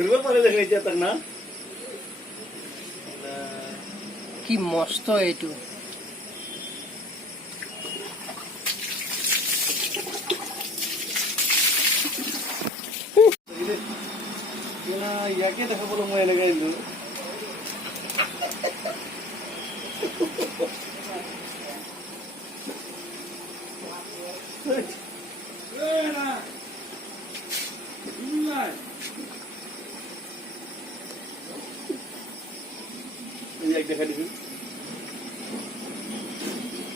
ধরবা পারে দেখে এটা তাক না কি মস্ত এইটো না ইয়াকে দেখা বলো মই লাগাইলো এক দেখা দিবি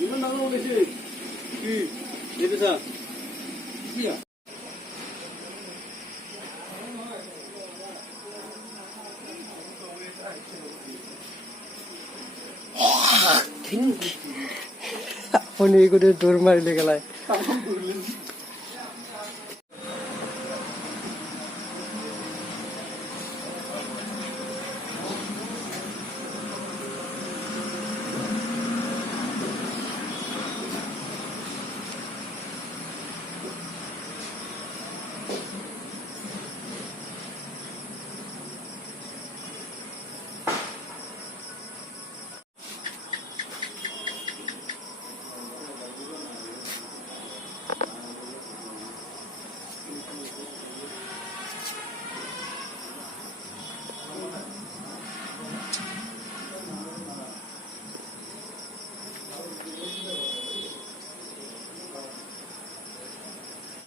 ইমান ডাঙৰ ওলাইছে কি দেখিছা কি আপুনি গোটেই দৌৰ মাৰিলে গেলাই